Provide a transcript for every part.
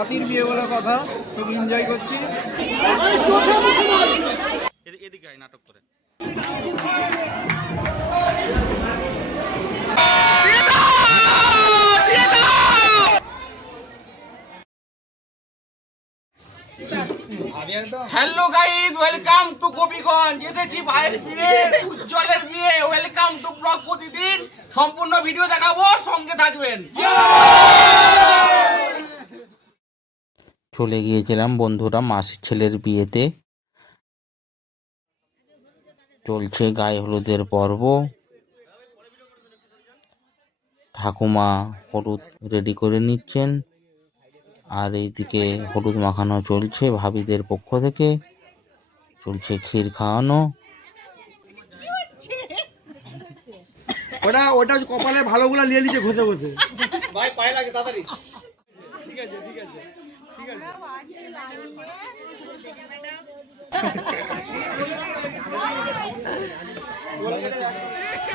রাতির বিয়ে বলে কথা খুব এনজয় করছি। এদিকে এদিকে নাটক করে। Hello guys welcome to Gopiganj এসেছি ভাইয়ের বিয়ে উজ্জ্বলের বিয়ে। ওয়েলকাম টু ব্লগ প্রতিদিন সম্পূর্ণ ভিডিও দেখাবো সঙ্গে থাকবেন। চলে গিয়েছিলাম বন্ধুরা মাসির ছেলের বিয়েতে। চলছে গায়ে হলুদের পর্ব। ঠাকুমা হলুদ রেডি করে নিচ্ছেন। আর এইদিকে হলুদ মাখানো চলছে ভাবিদের পক্ষ থেকে। চলছে ক্ষীর খাওয়ানো। ওটা ওটা কপালে ভালোগুলো নিয়ে নিচ্ছে ঘষে ঘষে।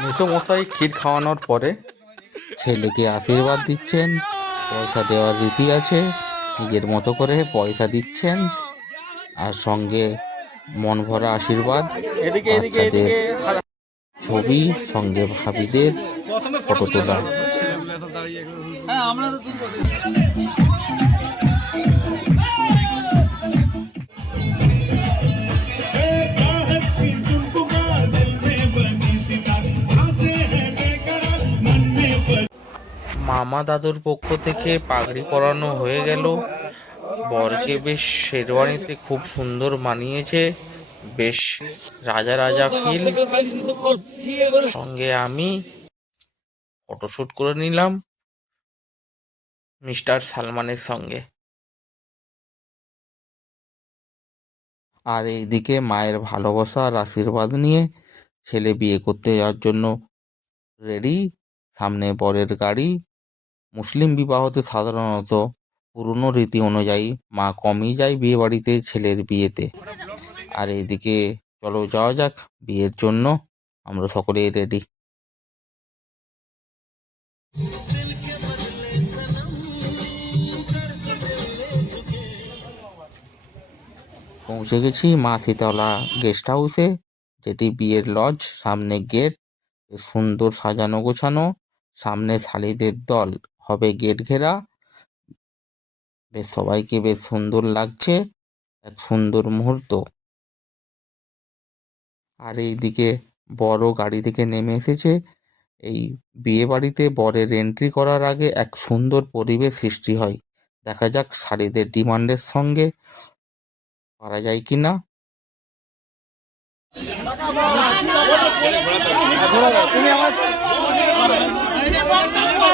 মেসোমশাই ক্ষীর খাওয়ানোর পরে ছেলেকে আশীর্বাদ দিচ্ছেন পয়সা দেওয়ার রীতি আছে নিজের মতো করে পয়সা দিচ্ছেন আর সঙ্গে মন ভরা আশীর্বাদ বাচ্চাদের ছবি সঙ্গে ভাবিদের ফটো তোলা। মামা দাদুর পক্ষ থেকে পাগড়ি পরানো হয়ে গেল। বরকে বেশ শেরওয়ানিতে খুব সুন্দর মানিয়েছে। বেশ রাজা রাজা ফিল সঙ্গে আমি ফটোশ্যুট করে নিলাম মিস্টার সালমানের সঙ্গে। আর এইদিকে মায়ের ভালোবাসা আর আশীর্বাদ নিয়ে ছেলে বিয়ে করতে যাওয়ার জন্য রেডি সামনে বরের গাড়ি। মুসলিম বিবাহতে সাধারণত পুরনো রীতি অনুযায়ী মা কমই যায় বিয়ে বাড়িতে ছেলের বিয়েতে। আর এদিকে চলো যাওয়া যাক, বিয়ের জন্য আমরা সকলেই রেডি পৌঁছে গেছি মা শীতলা গেস্ট হাউসে যেটি বিয়ের লজ সামনে গেট সুন্দর সাজানো গোছানো, সামনে শালিদের দল। হবে গেট ঘেরা। বেশ, সবাইকে বেশ সুন্দর লাগছে। এক সুন্দর মুহূর্ত। আর এইদিকে বড় গাড়ি থেকে নেমে এসেছে। এই বিয়ে বাড়িতে বরের এন্ট্রি করার আগে এক সুন্দর পরিবেশ সৃষ্টি হয়। দেখা যাক শাড়িদের ডিমান্ডের সঙ্গে পারা যায় কি না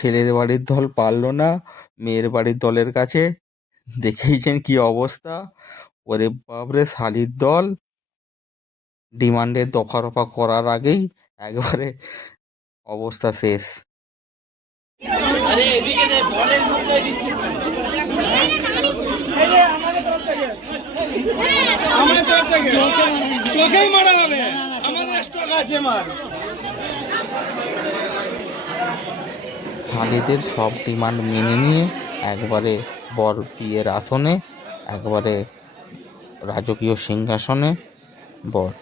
ছেলের বাড়ির দল পারল না মেয়ের বাড়ির দলের কাছে। দেখেইছেন কি অবস্থা? ওরে বাপরে শালির দল। ডিমান্ডের দফা রফা করার আগেই একবারে অবস্থা শেষ। চোখেই মারা হবে। আমাদের স্টক আছে মার শালিদের সব ডিমান্ড মেনে নিয়ে একবারে বর বিয়ের আসনে একবারে রাজকীয় সিংহাসনে বর।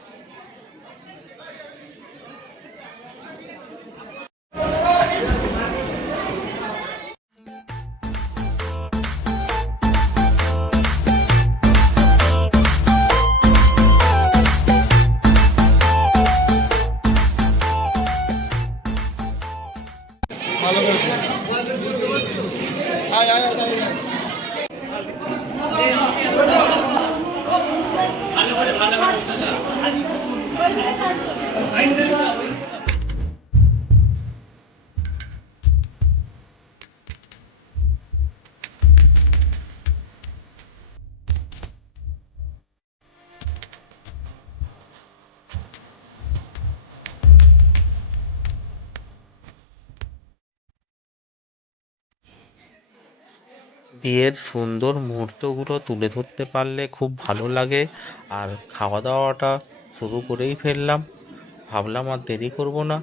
বিয়ের সুন্দর মুহূর্তগুলো তুলে ধরতে পারলে খুব ভালো লাগে। আর খাওয়া দাওয়াটা শুরু করেই ফেললাম। ভাবলাম আর দেরি করব না।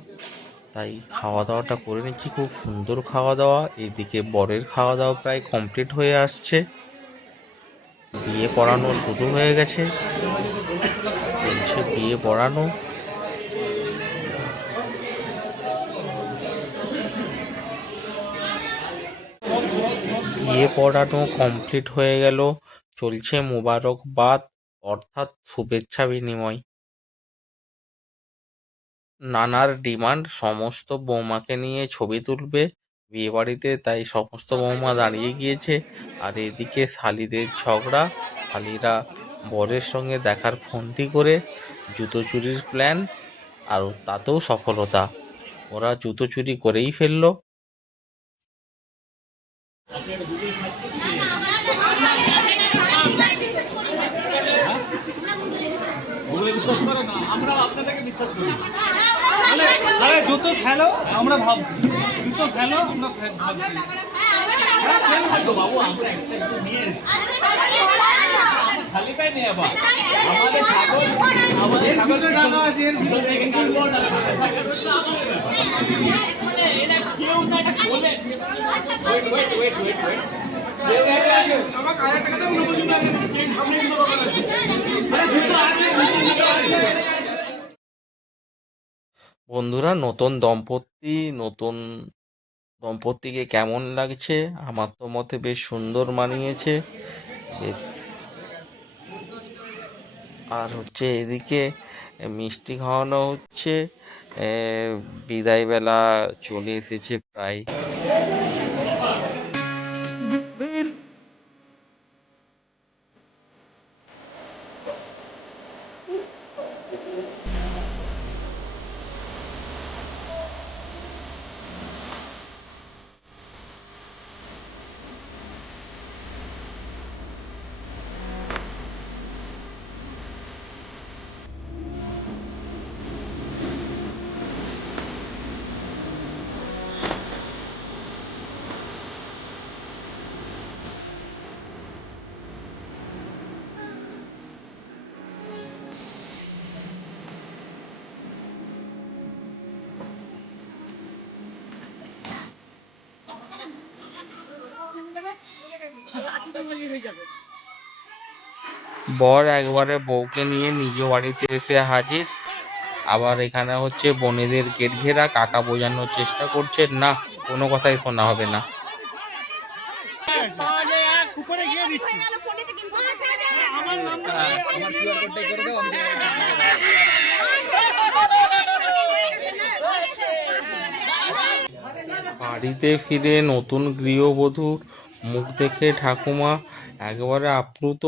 তাই খাওয়া দাওয়াটা করে নিচ্ছি। খুব সুন্দর খাওয়া দাওয়া এদিকে বরের খাওয়া দাওয়া প্রায় কমপ্লিট হয়ে আসছে। বিয়ে পড়ানো শুরু হয়ে গেছে। চলছে বিয়ে পড়ানো। বিয়ে পড়ানো কমপ্লিট হয়ে গেল। চলছে মোবারকবাদ, অর্থাৎ শুভেচ্ছা বিনিময়। নানার ডিমান্ড, সমস্ত বৌমাকে নিয়ে ছবি তুলবে। বিয়েবাড়িতে তাই সমস্ত বৌমা দাঁড়িয়ে গিয়েছে। আর এদিকে শালিদের ঝগড়া, শালিরা বরের সঙ্গে দেখার ফন্দি করে, জুতো চুরির প্ল্যান আর তাতেও সফলতা। ওরা জুতো চুরি করেই ফেলল। আরে জুতো ফেলো আমরা ভাবছি। জুতো ফেলো আমরা টাকা আছে এর টাকা আগে সেই সামনে দোকান আছে। আরে জুতো আছে জুতো আছে। বন্ধুরা, নতুন দম্পতি, নতুন দম্পতিকে কেমন লাগছে? আমার তো মতে বেশ সুন্দর মানিয়েছে। বেশ। আর হচ্ছে এদিকে মিষ্টি খাওয়ানো হচ্ছে। বিদায়বেলা চলে এসেছে প্রায়। বর একবারে বউকে নিয়ে নিজ বাড়িতে এসে হাজির। আবার এখানে হচ্ছে বোনেদের গেট ঘেরা, কাকা বোঝানোর চেষ্টা করছে না, কোনো কথাই শোনা হবে না। বাড়িতে ফিরে নতুন গৃহবধূর মুখ দেখে ঠাকুমা একবারে আপ্লুত।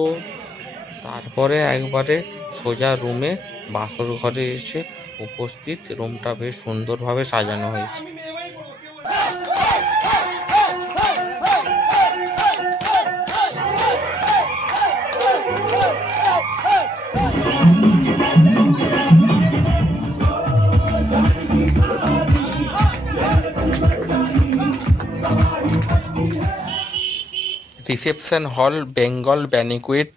তারপরে একবারে সোজা রুমে বাসর ঘরে এসে উপস্থিত। রুমটা বেশ সুন্দরভাবে সাজানো হয়েছে। Reception hall, Bengal banquet,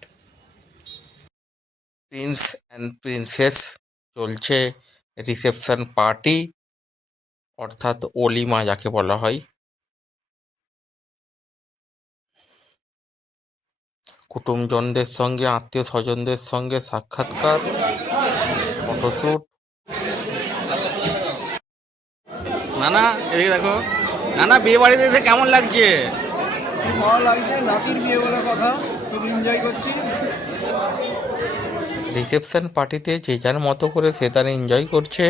prince and princess চলছে রিসেপশন পার্টি, অর্থাৎ অলিমা যাকে বলা হয়। কুটুমজনদের সঙ্গে আত্মীয় স্বজনদের সঙ্গে সাক্ষাৎকার ফটোশ্যুট না না এদিকে দেখো না না বিয়ে বাড়িতে কেমন লাগছে? খুব ভালো নাতির বিয়ে বলে কথা। খুব এনজয় করছি। রিসেপশন পার্টিতে যে যার মতো করে সে তার এনজয় করছে।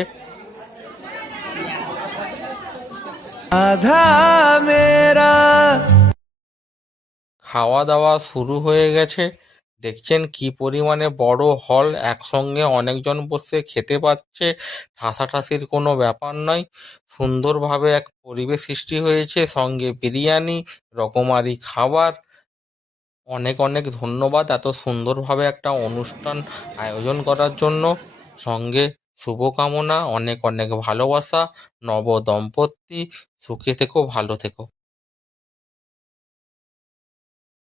খাওয়া দাওয়া শুরু হয়ে গেছে। দেখছেন কি পরিমাণে বড় হল, একসঙ্গে অনেকজন বসে খেতে পাচ্ছে। ঠাসাঠাসির কোনো ব্যাপার নয়। সুন্দরভাবে এক পরিবেশ সৃষ্টি হয়েছে, সঙ্গে বিরিয়ানি, রকমারি খাবার। অনেক অনেক ধন্যবাদ এত সুন্দরভাবে একটা অনুষ্ঠান আয়োজন করার জন্য। সঙ্গে শুভকামনা, অনেক অনেক ভালোবাসা নব দম্পতি সুখে থেকো, ভালো থেকো।